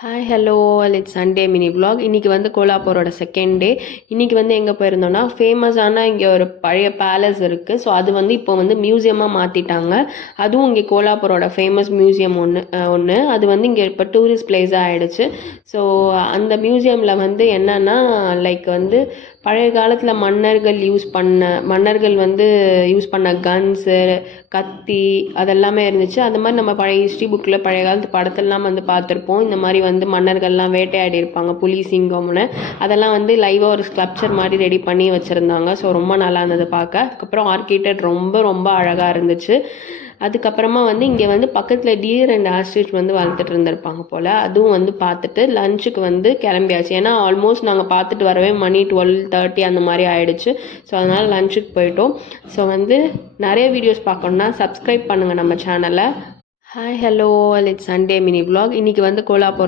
Hi hello it's Sunday mini vlog. இன்றைக்கி வந்து கோலாப்பூரோட second day. இன்றைக்கி வந்து எங்கே போயிருந்தோன்னா ஃபேமஸான இங்கே ஒரு பழைய பேலஸ் இருக்குது. ஸோ அது வந்து இப்போ வந்து மியூசியமாக மாற்றிட்டாங்க. அதுவும் இங்கே கோலாப்பூரோட ஃபேமஸ் மியூசியம் ஒன்று அது வந்து இங்கே இப்போ டூரிஸ்ட் பிளேஸாக ஆகிடுச்சு. ஸோ அந்த மியூசியமில் வந்து என்னென்னா லைக் வந்து பழைய காலத்தில் மன்னர்கள் வந்து யூஸ் பண்ண கன்ஸு, கத்தி அதெல்லாமே இருந்துச்சு. அந்த மாதிரி நம்ம பழைய ஹிஸ்ட்ரி புக்கில் பழைய காலத்து படத்தெல்லாம் வந்து பார்த்துருப்போம். இந்த மாதிரி வந்து மன்னர்கள்லாம் வேட்டையாடி இருப்பாங்க, புலி சிங்கம்னு. அதெல்லாம் வந்து லைவாக ஒரு ஸ்கல்ப்சர் மாதிரி ரெடி பண்ணி வச்சுருந்தாங்க. ஸோ ரொம்ப நல்லா இருந்தது பார்க்க. அதுக்கப்புறம் ஆர்கிடெக்ட் ரொம்ப ரொம்ப அழகாக இருந்துச்சு. அதுக்கப்புறமா வந்து இங்கே வந்து பக்கத்தில் டியர் அண்ட் ஆஸ்ட்ரிச் வந்து வளர்த்துட்டு இருந்திருப்பாங்க போல். அதுவும் வந்து பார்த்துட்டு லஞ்சுக்கு வந்து கிளம்பியாச்சு. ஏன்னா ஆல்மோஸ்ட் நாங்கள் பார்த்துட்டு வரவே மணி 12:30 அந்த மாதிரி ஆயிடுச்சு. ஸோ அதனால் லஞ்சுக்கு போயிட்டோம். ஸோ வந்து நிறைய வீடியோஸ் பார்க்கணுன்னா சப்ஸ்கிரைப் பண்ணுங்கள் நம்ம சேனலை. Hi hello it's Sunday mini vlog. இன்றைக்கி வந்து கோலாப்பூர்